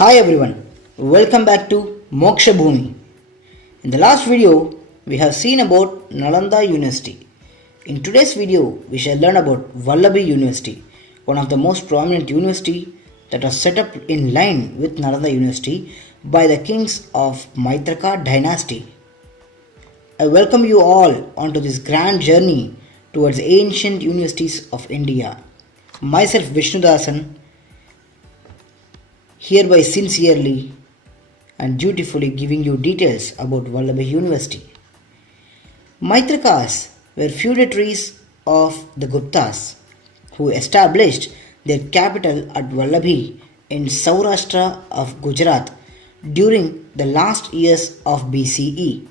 Hi everyone, welcome back to Moksha Bhumi. In the last video, we have seen about Nalanda University. In today's video, we shall learn about Vallabhi University, one of the most prominent university that was set up in line with Nalanda University by the kings of Maitraka dynasty. I welcome you all onto this grand journey towards ancient universities of India. Myself Vishnudasan, hereby sincerely and dutifully giving you details about Vallabhi University. Maitrakas were feudatories of the Guptas, who established their capital at Vallabhi in Saurashtra of Gujarat during the last years of BCE.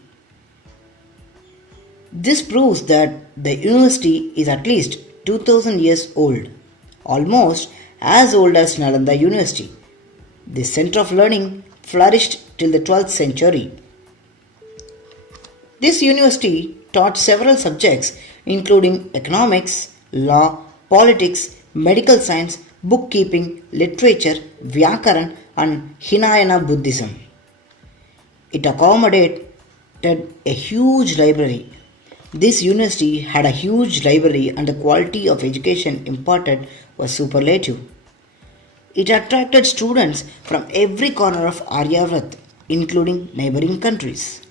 This proves that the university is at least 2000 years old, almost as old as Nalanda University. This center of learning flourished till the 12th century. This university taught several subjects including economics, law, politics, medical science, bookkeeping, literature, Vyakaran and Hinayana Buddhism. It accommodated a huge library. This university had a huge library and the quality of education imparted was superlative. It attracted students from every corner of Aryavrat, including neighboring countries.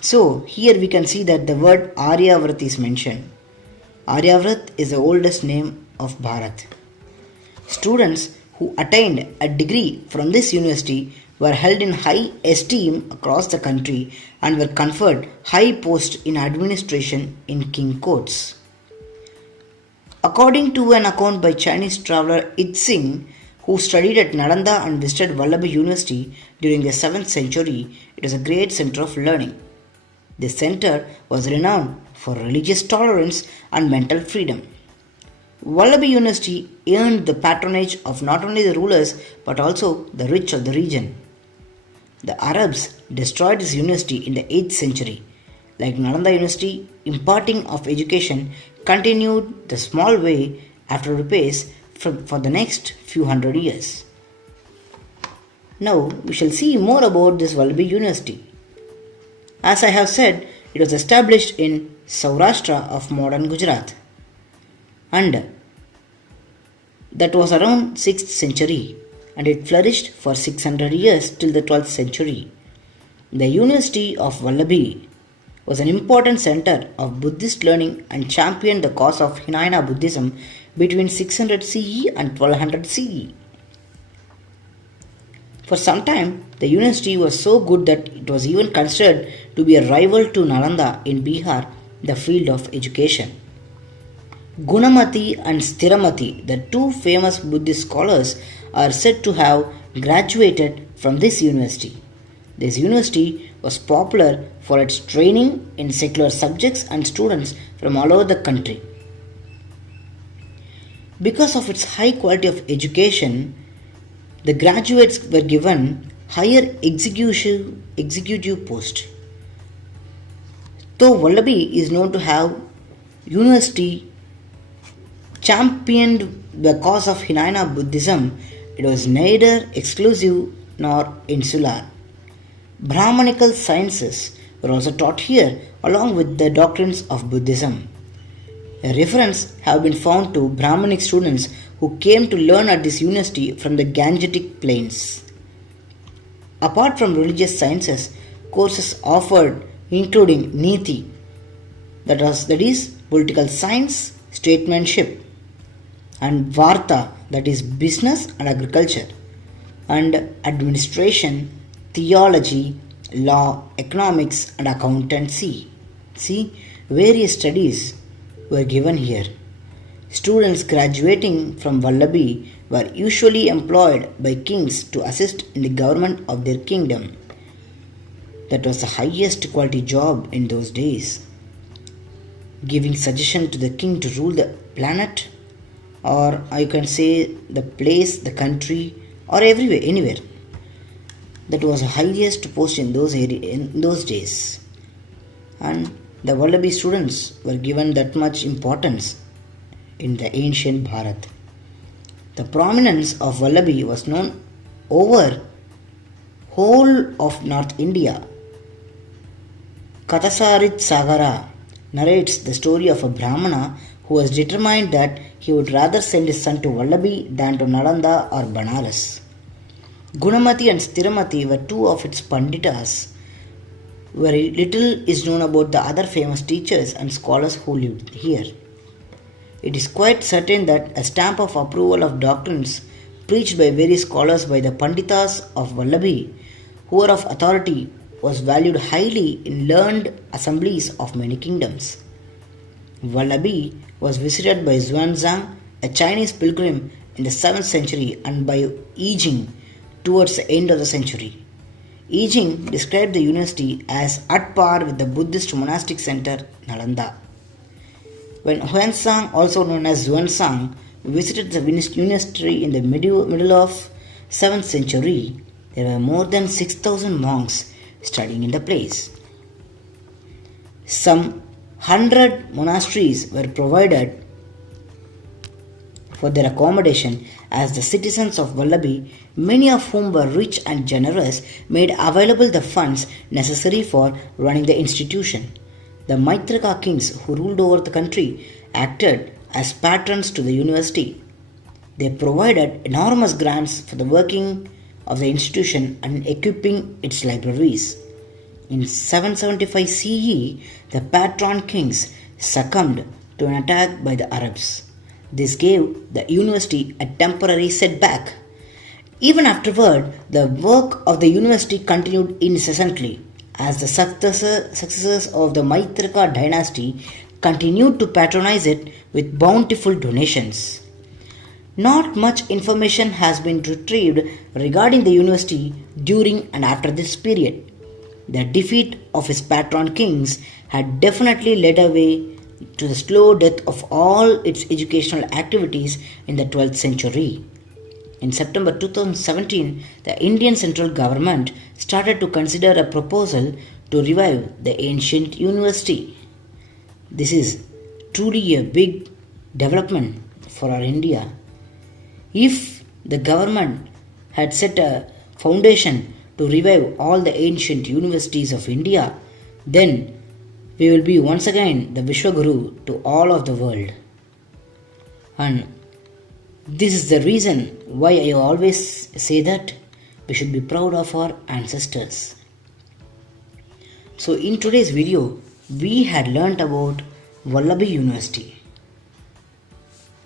So, here we can see that the word Aryavrat is mentioned. Aryavrat is the oldest name of Bharat. Students who attained a degree from this university were held in high esteem across the country and were conferred high posts in administration in king courts. According to an account by Chinese traveler Itzing, who studied at Nalanda and visited Vallabhi University during the 7th century, it was a great center of learning. This center was renowned for religious tolerance and mental freedom. Vallabhi University earned the patronage of not only the rulers but also the rich of the region. The Arabs destroyed this university in the 8th century. Like Nalanda University, imparting of education continued the small way after repairs for the next few hundred years. Now we shall see more about this Vallabhi University. As I have said, it was established in Saurashtra of modern Gujarat and that was around 6th century and it flourished for 600 years till the 12th century. The University of Vallabhi was an important center of Buddhist learning and championed the cause of Hinayana Buddhism between 600 CE and 1200 CE. For some time, the university was so good that it was even considered to be a rival to Nalanda in Bihar, the field of education. Gunamati and Stiramati, the two famous Buddhist scholars, are said to have graduated from this university. This university was popular for its training in secular subjects and students from all over the country. Because of its high quality of education, the graduates were given higher executive posts. Though Vallabhi is known to have university championed the cause of Hinayana Buddhism, it was neither exclusive nor insular. Brahmanical sciences were also taught here along with the doctrines of Buddhism. A reference have been found to Brahmanic students who came to learn at this university from the Gangetic plains. Apart from religious sciences, courses offered including Niti, that is political science, statesmanship, and Varta, that is business and agriculture, and administration, theology, law, economics, and accountancy. See, various studies were given here. Students graduating from Vallabhi were usually employed by kings to assist in the government of their kingdom. That was the highest quality job in those days. Giving suggestion to the king to rule the planet, or you can say the place, the country, or everywhere, anywhere. That was the highest post in those days. And the Vallabhi students were given that much importance in the ancient Bharat. The prominence of Vallabhi was known over whole of North India. Kathasarit Sagara narrates the story of a Brahmana who was determined that he would rather send his son to Vallabhi than to Nalanda or Banaras. Gunamati and Stiramati were two of its Panditas. Very little is known about the other famous teachers and scholars who lived here. It is quite certain that a stamp of approval of doctrines preached by various scholars by the Panditas of Vallabhi, who were of authority, was valued highly in learned assemblies of many kingdoms. Vallabhi was visited by Xuanzang, a Chinese pilgrim, in the 7th century and by Yi Jing towards the end of the century. Yi Jing described the university as at par with the Buddhist monastic center Nalanda. When Huansang, also known as Xuanzang, visited the university in the middle of 7th century, there were more than 6,000 monks studying in the place. Some 100 monasteries were provided for their accommodation as the citizens of Vallabhi, many of whom were rich and generous, made available the funds necessary for running the institution. The Maitraka kings who ruled over the country acted as patrons to the university. They provided enormous grants for the working of the institution and equipping its libraries. In 775 CE, the patron kings succumbed to an attack by the Arabs. This gave the university a temporary setback. Even afterward, the work of the university continued incessantly, as the successors of the Maitraka dynasty continued to patronize it with bountiful donations. Not much information has been retrieved regarding the university during and after this period. The defeat of its patron kings had definitely led away to the slow death of all its educational activities in the 12th century. In September 2017, the Indian central government started to consider a proposal to revive the ancient university. This is truly a big development for our India. If the government had set a foundation to revive all the ancient universities of India, then we will be once again the Vishwaguru to all of the world. And this is the reason why I always say that we should be proud of our ancestors. So in today's video, we had learnt about Vallabhi University.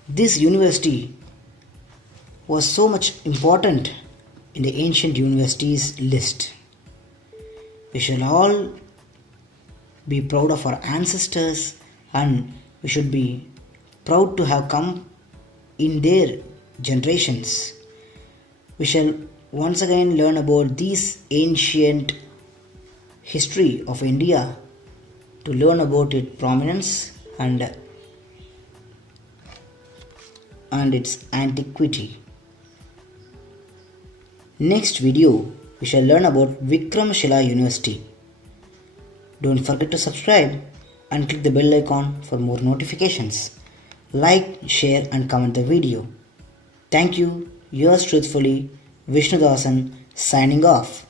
This university was so much important in the ancient universities list. We shall all be proud of our ancestors and we should be proud to have come in their generations. We shall once again learn about this ancient history of India to learn about its prominence and its antiquity. Next video, we shall learn about Vikramshila University. Don't forget to subscribe and click the bell icon for more notifications. Like, share and comment the video. Thank you. Yours truthfully, Vishnu Dasan, signing off.